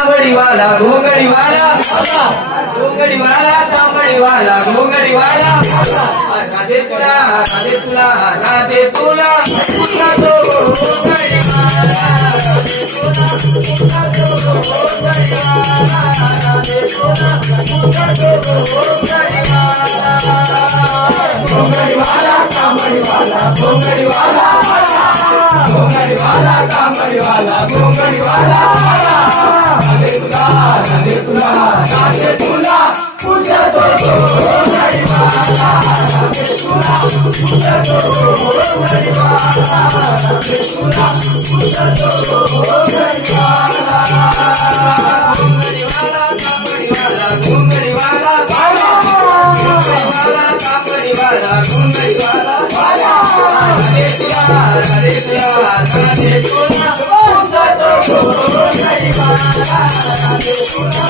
காவடி வாலா கோங்கடி வாலா கோங்கடி வாலா காவடி வாலா கோங்கடி வாலா ராதே துலா ராதே துலா ராதே துலா கோங்கடி வாலா கோங்கடி வாலா கோங்கடி வாலா గోంగడి వాలా కాంబడి వాలా గోంగడి వాలా నదేకులా నదేకులా నదేకులా పూజతో గోంగడి వాలా నదేకులా పూజతో గోంగడి వాలా నదేకులా పూజతో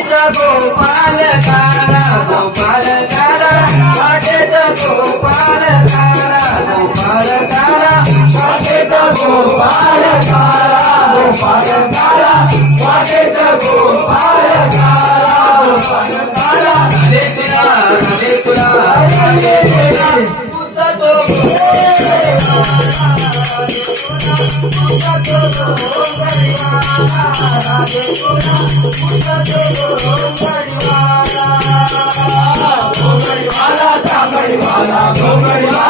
वाटेत गोपाल कारा गोपाल कारा वाटेत गोपाल कारा गोपाल कारा वाटेत गोपाल कारा गोपाल कारा वाटेत गोपाल कारा गोपाल काला झाले तुला झाले तुला राधे तुला. तुझा तो घोंगडीवाला तांबडीवाला घोंगडीवाला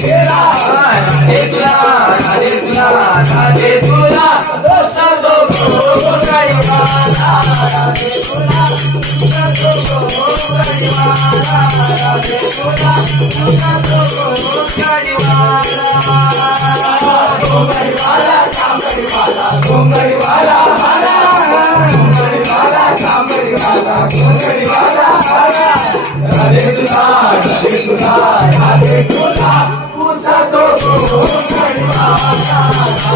घेरा राधे तुला राधे तुला राधे तुला Oh,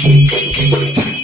Thank you.